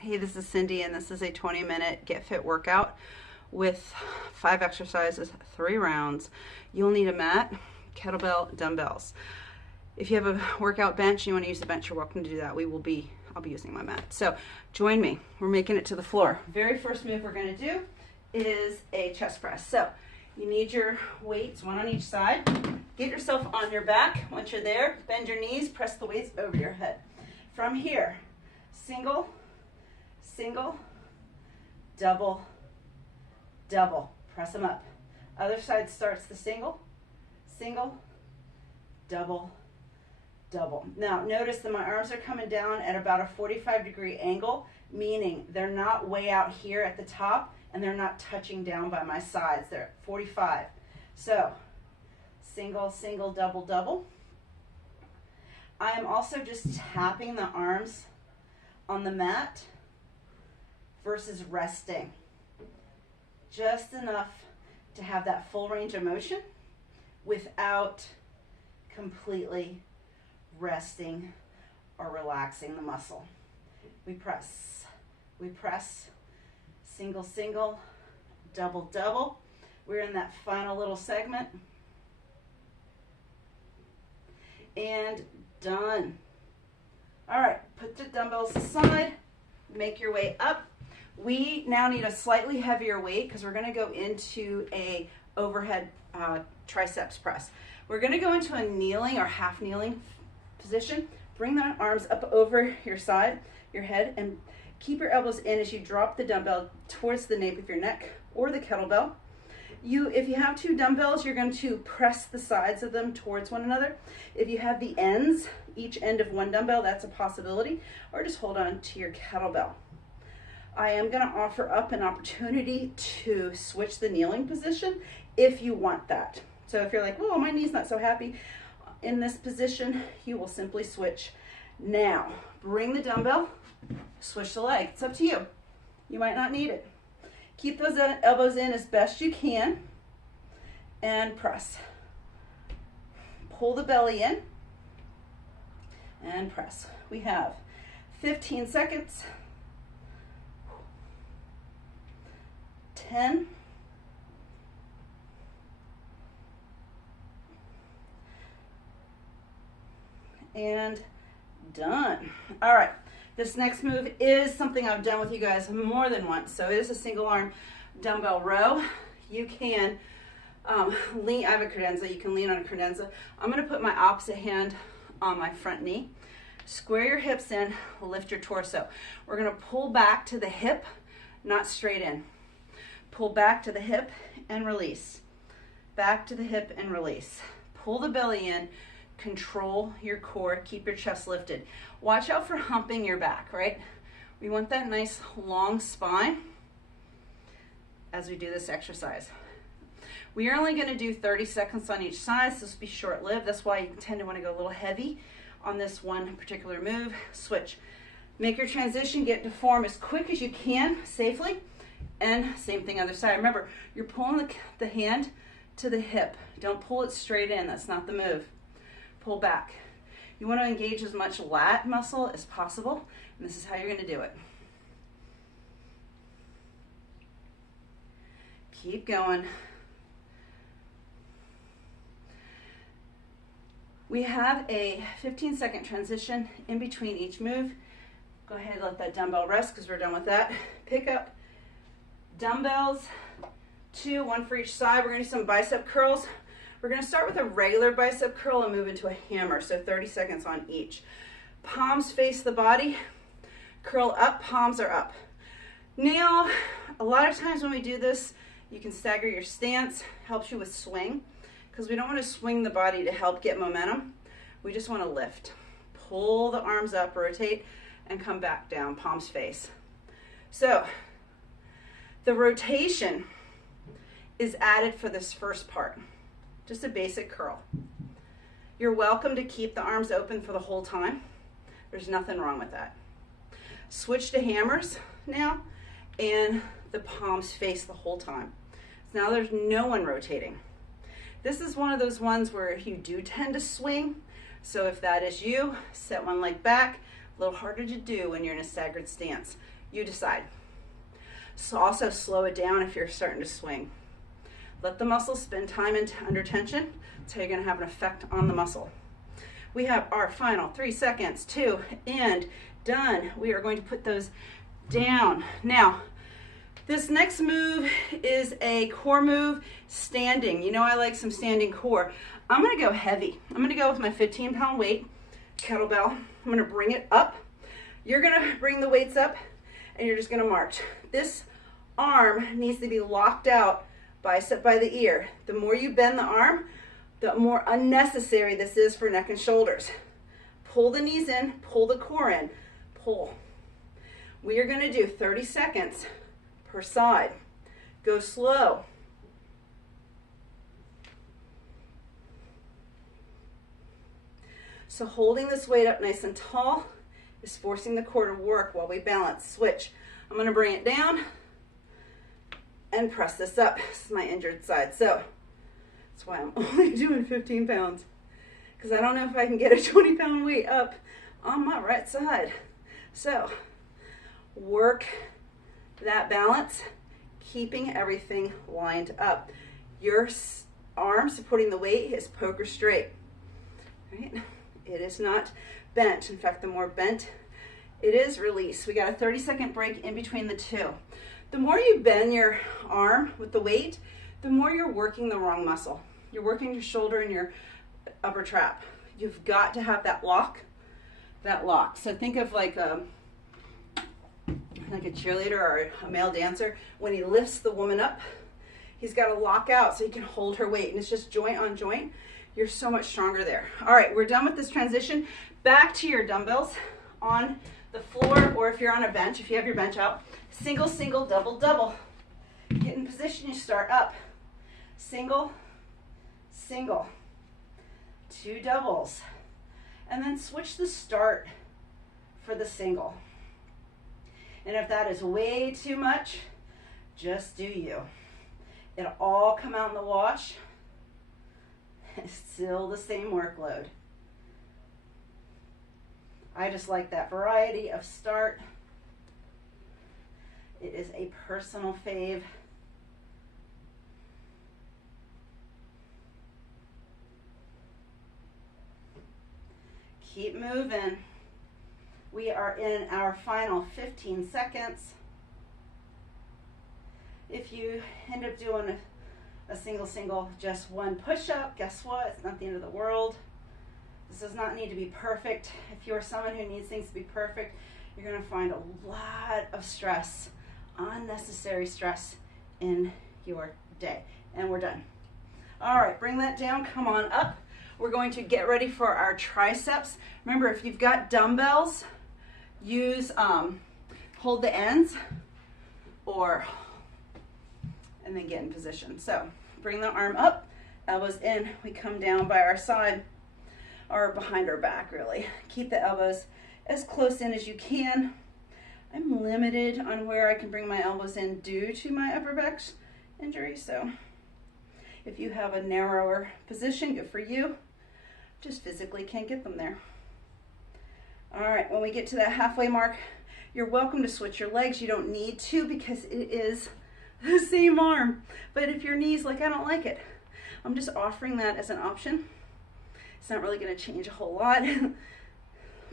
Hey, this is Cindy, and this is a 20-minute Get Fit workout with 5 exercises, 3 rounds. You'll need a mat, kettlebell, dumbbells. If you have a workout bench and you want to use the bench, you're welcome to do that. I'll be using my mat. So join me. We're making it to the floor. Very first move we're going to do is a chest press. So you need your weights, one on each side. Get yourself on your back. Once you're there, bend your knees, press the weights over your head. From here, single, single, double, double. Press them up. Other side starts the single, single, double, double. Now notice that my arms are coming down at about a 45-degree angle, meaning they're not way out here at the top and they're not touching down by my sides. They're at 45. So single, single, double, double. I am also just tapping the arms on the mat versus resting. Just enough to have that full range of motion without completely resting or relaxing the muscle. We press, single, single, double, double. We're in that final little segment. And done. All right, put the dumbbells aside, make your way up. We now need a slightly heavier weight because we're going to go into a overhead triceps press. We're going to go into a kneeling or half kneeling position. Bring the arms up over your side, your head, and keep your elbows in as you drop the dumbbell towards the nape of your neck or the kettlebell. If you have 2 dumbbells, you're going to press the sides of them towards one another. If you have the ends, each end of one dumbbell, that's a possibility, or just hold on to your kettlebell. I am going to offer up an opportunity to switch the kneeling position if you want that. So if you're like, oh, my knee's not so happy in this position, you will simply switch. Now, bring the dumbbell, switch the leg. It's up to you. You might not need it. Keep those elbows in as best you can and press. Pull the belly in and press. We have 15 seconds. 10. And done. All right. This next move is something I've done with you guys more than once. So it is a single arm dumbbell row. You can lean, I have a credenza, you can lean on a credenza. I'm going to put my opposite hand on my front knee. Square your hips in, lift your torso. We're going to pull back to the hip, not straight in. Pull back to the hip and release. Back to the hip and release. Pull the belly in. Control your core, keep your chest lifted. Watch out for humping your back, right? We want that nice long spine as we do this exercise. We are only going to do 30 seconds on each side, so this will be short-lived. That's why you tend to want to go a little heavy on this one particular move. Switch. Make your transition, get to form as quick as you can, safely, and same thing other side. Remember, you're pulling the hand to the hip. Don't pull it straight in. That's not the move. Pull back. You want to engage as much lat muscle as possible, and this is how you're going to do it. Keep going. We have a 15-second transition in between each move. Go ahead and let that dumbbell rest because we're done with that. Pick up dumbbells, 2, 1 for each side. We're going to do some bicep curls. We're going to start with a regular bicep curl and move into a hammer, so 30 seconds on each. Palms face the body, curl up, palms are up. Now, a lot of times when we do this, you can stagger your stance, helps you with swing, because we don't want to swing the body to help get momentum. We just want to lift. Pull the arms up, rotate, and come back down, palms face. So, the rotation is added for this first part. Just a basic curl. You're welcome to keep the arms open for the whole time. There's nothing wrong with that. Switch to hammers now, and the palms face the whole time. So now there's no one rotating. This is one of those ones where you do tend to swing. So if that is you, set one leg back, A little harder to do when you're in a staggered stance. You decide. So also slow it down if you're starting to swing. Let the muscle spend time under tension. That's how you're going to have an effect on the muscle. We have our final 3 seconds, 2, and done. We are going to put those down. Now, this next move is a core move, standing. You know I like some standing core. I'm going to go heavy. I'm going to go with my 15-pound weight, kettlebell. I'm going to bring it up. You're going to bring the weights up, and you're just going to march. This arm needs to be locked out, bicep by the ear. The more you bend the arm, the more unnecessary this is for neck and shoulders. Pull the knees in, pull the core in, pull. We are going to do 30 seconds per side. Go slow. So holding this weight up nice and tall is forcing the core to work while we balance. Switch. I'm going to bring it down and press this up. This is my injured side. So that's why I'm only doing 15 pounds, because I don't know if I can get a 20-pound weight up on my right side. So work that balance, keeping everything lined up. Your arm supporting the weight is poker straight. Right? It is not bent. In fact, the more bent it is, release. We got a 30-second break in between the two. The more you bend your arm with the weight, the more you're working the wrong muscle. You're working your shoulder and your upper trap. You've got to have that lock, So think of like a cheerleader or a male dancer. When he lifts the woman up, he's got to lock out so he can hold her weight. And it's just joint on joint. You're so much stronger there. All right, we're done with this transition. Back to your dumbbells on the floor, or if you're on a bench, if you have your bench out, single, single, double, double. Get in position, you start up. Single, single, 2 doubles. And then switch the start for the single. And if that is way too much, just do you. It'll all come out in the wash. It's still the same workload. I just like that variety of start. It is a personal fave. Keep moving. We are in our final 15 seconds. If you end up doing a single, just one push-up, guess what? It's not the end of the world. This does not need to be perfect. If you're someone who needs things to be perfect, you're going to find a lot of stress, unnecessary stress in your day. And we're done. All right, bring that down. Come on up. We're going to get ready for our triceps. Remember, if you've got dumbbells, use, hold the ends and then get in position. So bring the arm up, elbows in. We come down by our side or behind our back, really. Keep the elbows as close in as you can. I'm limited on where I can bring my elbows in due to my upper back injury. So if you have a narrower position, good for you. Just physically can't get them there. All right, when we get to that halfway mark, you're welcome to switch your legs. You don't need to, because it is the same arm. But if your knee's like, I don't like it, I'm just offering that as an option. It's not really going to change a whole lot.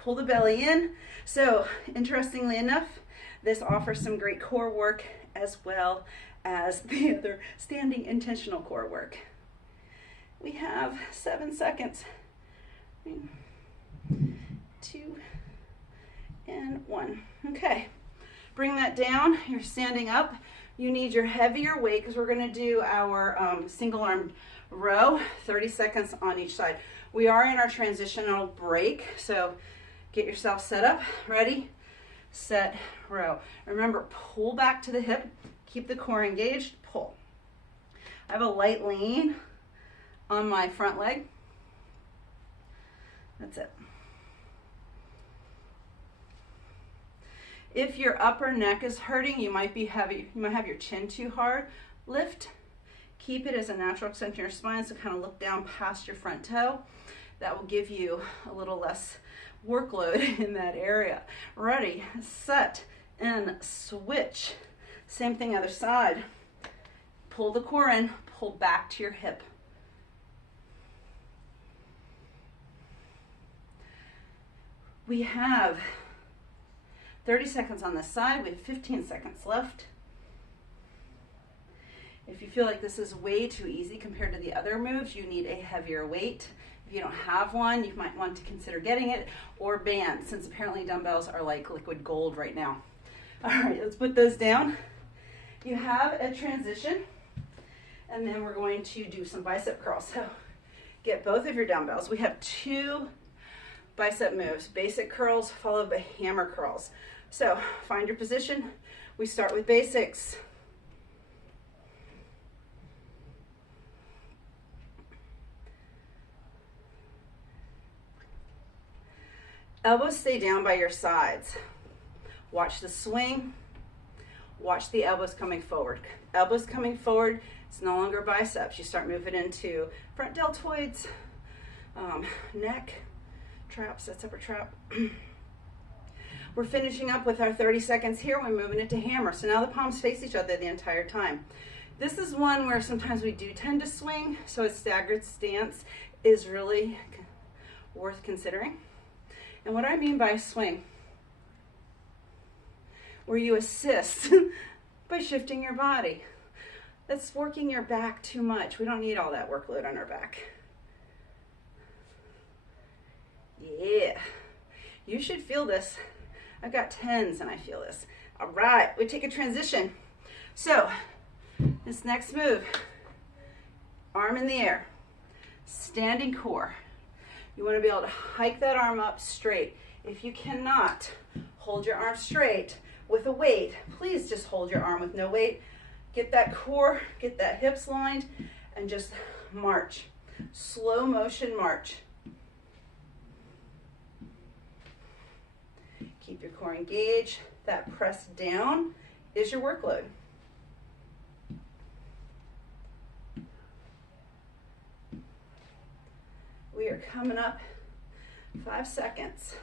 Pull the belly in. So interestingly enough, this offers some great core work as well as the other standing intentional core work. We have 7 seconds. 2 and 1. Okay, bring that down. You're standing up. You need your heavier weight because we're going to do our single arm row, 30 seconds on each side. We are in our transitional break, so get yourself set up. Ready, set, row. Remember, pull back to the hip. Keep the core engaged. Pull. I have a light lean on my front leg. That's it. If your upper neck is hurting, you might be heavy. You might have your chin too hard. Lift. Keep it as a natural extension of your spine, so kind of look down past your front toe. That will give you a little less workload in that area. Ready, set, and switch. Same thing other side. Pull the core in, pull back to your hip. We have 30 seconds on this side. We have 15 seconds left. If you feel like this is way too easy compared to the other moves, you need a heavier weight. If you don't have one, you might want to consider getting it, or bands, since apparently dumbbells are like liquid gold right now. All right, let's put those down. You have a transition, and then we're going to do some bicep curls. So get both of your dumbbells. We have 2 bicep moves, basic curls followed by hammer curls. So find your position. We start with basics. Elbows stay down by your sides. Watch the swing. Watch the elbows coming forward. Elbows coming forward, it's no longer biceps. You start moving into front deltoids, neck, traps, that's upper trap. We're finishing up with our 30 seconds here. We're moving into hammer. So now the palms face each other the entire time. This is one where sometimes we do tend to swing, so a staggered stance is really worth considering. And what I mean by swing, where you assist by shifting your body. That's working your back too much. We don't need all that workload on our back. Yeah, you should feel this. I've got 10s and I feel this. All right, we take a transition. So this next move, arm in the air, standing core. You want to be able to hike that arm up straight. If you cannot hold your arm straight with a weight, please just hold your arm with no weight. Get that core, get that hips lined, and just march. Slow motion march. Keep your core engaged. That press down is your workload. We are coming up 5 seconds.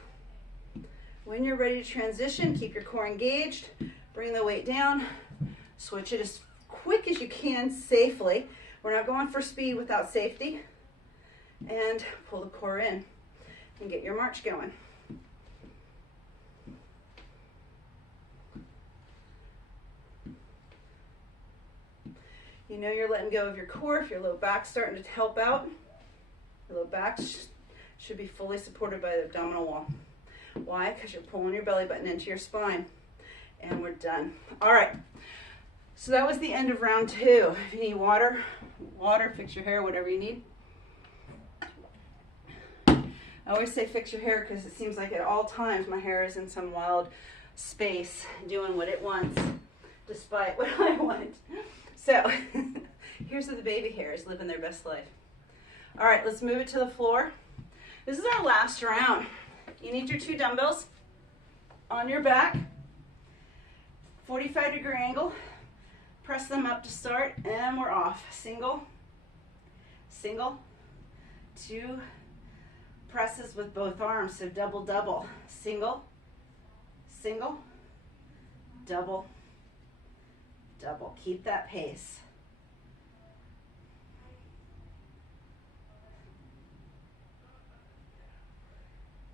When you're ready to transition, keep your core engaged, bring the weight down, switch it as quick as you can safely. We're not going for speed without safety. And pull the core in and get your march going. You know you're letting go of your core if your low back's starting to help out. Your low back should be fully supported by the abdominal wall. Why? Because you're pulling your belly button into your spine. And we're done. All right. So that was the end of round 2. If you need water, fix your hair, whatever you need. I always say fix your hair because it seems like at all times my hair is in some wild space doing what it wants, despite what I want. So here's the baby hairs living their best life. All right, let's move it to the floor. This is our last round. You need your 2 dumbbells on your back, 45-degree angle. Press them up to start, and we're off. Single, single, 2 presses with both arms, so double, double. Single, single, double, double. Keep that pace.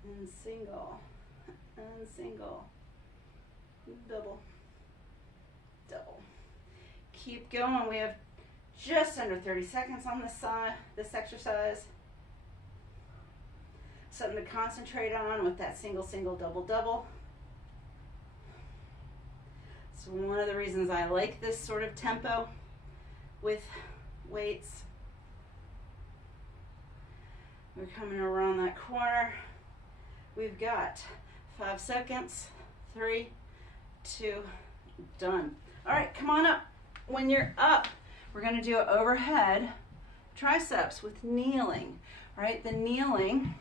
And single, double, double. Keep going. We have just under 30 seconds on this side, this exercise. Something to concentrate on with that single, single, double, double. So one of the reasons I like this sort of tempo with weights. We're coming around that corner. We've got 5 seconds, 3, 2, done. All right, come on up. When you're up, we're going to do an overhead triceps with kneeling. All right, the kneeling,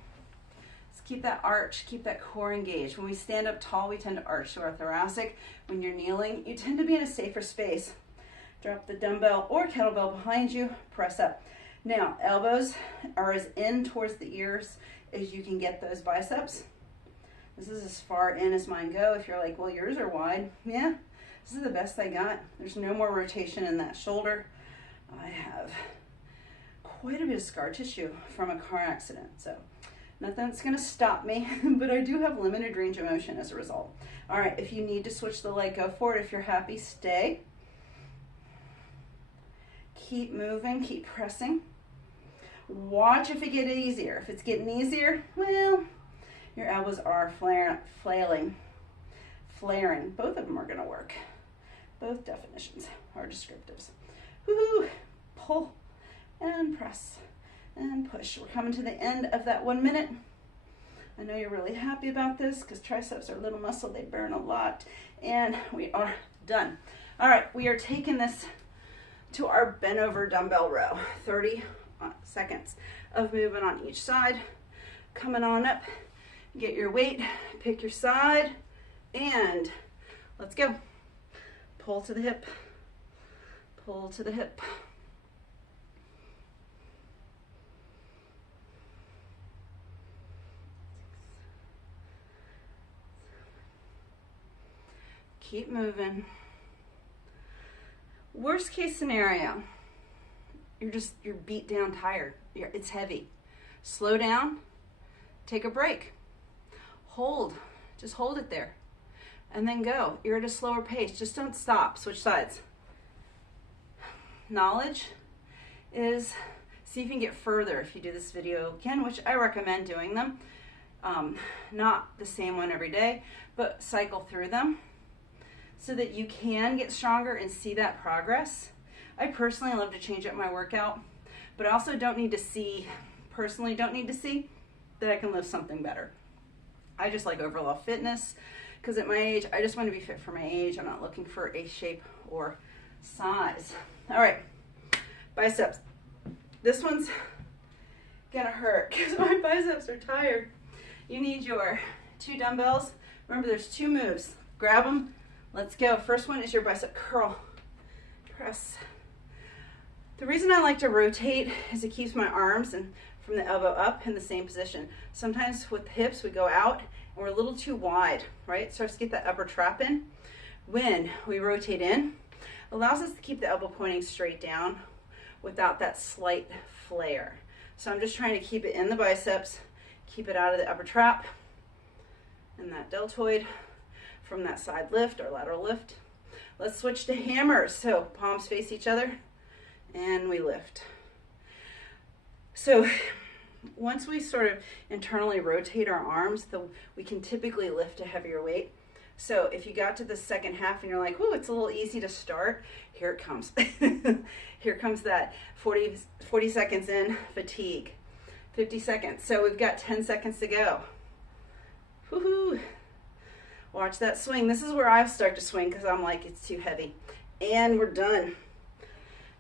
let's keep that arch, keep that core engaged. When we stand up tall, we tend to arch. So our thoracic, when you're kneeling, you tend to be in a safer space. Drop the dumbbell or kettlebell behind you, press up. Now, elbows are as in towards the ears as you can get those biceps. This is as far in as mine go. If you're like, well, yours are wide. Yeah, this is the best I got. There's no more rotation in that shoulder. I have quite a bit of scar tissue from a car accident, so nothing's gonna stop me, but I do have limited range of motion as a result. All right, if you need to switch the leg, go for it. If you're happy, stay. Keep moving, keep pressing. Watch if it gets easier. If it's getting easier, well, your elbows are flaring. Both of them are gonna work. Both definitions are descriptives. Woohoo! Pull and press and push. We're coming to the end of that 1 minute. I know you're really happy about this because triceps are a little muscle. They burn a lot. And we are done. All right, we are taking this to our bent over dumbbell row. 30 seconds of movement on each side. Coming on up, get your weight, pick your side, and let's go. Pull to the hip, pull to the hip. Keep moving. Worst case scenario, you're beat down, tired. It's heavy. Slow down, take a break. Hold, just hold it there. And then go. You're at a slower pace. Just don't stop. Switch sides. Knowledge is, see if you can get further if you do this video again, which I recommend doing them. Not the same one every day, but cycle through them so that you can get stronger and see that progress. I personally love to change up my workout, but I also don't need to see that I can lift something better. I just like overall fitness because at my age, I just want to be fit for my age. I'm not looking for a shape or size. All right, biceps. This one's gonna hurt because my biceps are tired. You need your 2 dumbbells. Remember, there's 2 moves. Grab them. Let's go. First one is your bicep curl. Press. The reason I like to rotate is it keeps my arms and from the elbow up in the same position. Sometimes with hips, we go out and we're a little too wide, right? It starts to get that upper trap in. When we rotate in, it allows us to keep the elbow pointing straight down without that slight flare. So I'm just trying to keep it in the biceps, keep it out of the upper trap and that deltoid from that side lift or lateral lift. Let's switch to hammers. So palms face each other and we lift. So once we sort of internally rotate our arms, we can typically lift a heavier weight. So if you got to the second half and you're like, "Ooh, it's a little easy to start," here it comes. Here comes that 40 seconds in, fatigue. 50 seconds. So we've got 10 seconds to go. Woohoo! Watch that swing. This is where I start to swing because I'm like, it's too heavy. And we're done.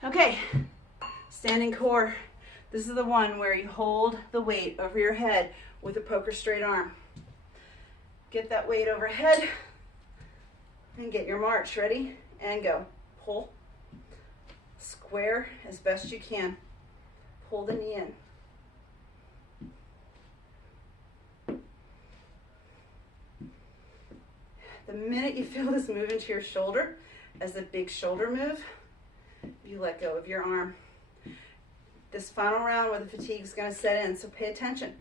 Okay, standing core. This is the one where you hold the weight over your head with a poker straight arm. Get that weight overhead and get your march. Ready? And go. Pull. Square as best you can. Pull the knee in. The minute you feel this move into your shoulder, as a big shoulder move, you let go of your arm. This final round where the fatigue is going to set in, so pay attention.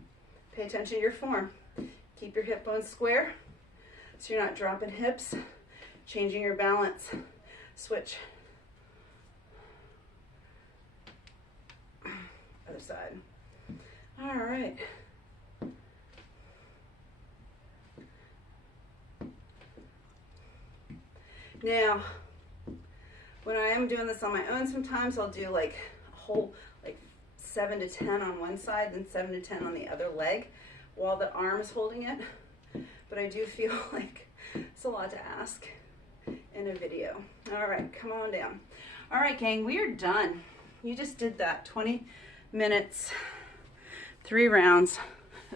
Pay attention to your form. Keep your hip bones square so you're not dropping hips, changing your balance. Switch. Other side. All right. Now, when I am doing this on my own, sometimes I'll do like a whole, like 7 to 10 on one side, then 7 to 10 on the other leg while the arm is holding it. But I do feel like it's a lot to ask in a video. All right, come on down. All right, gang, we are done. You just did that 20 minutes, 3 rounds,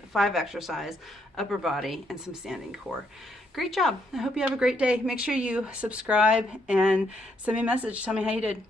5 exercise, upper body, and some standing core. Great job. I hope you have a great day. Make sure you subscribe and send me a message. Tell me how you did.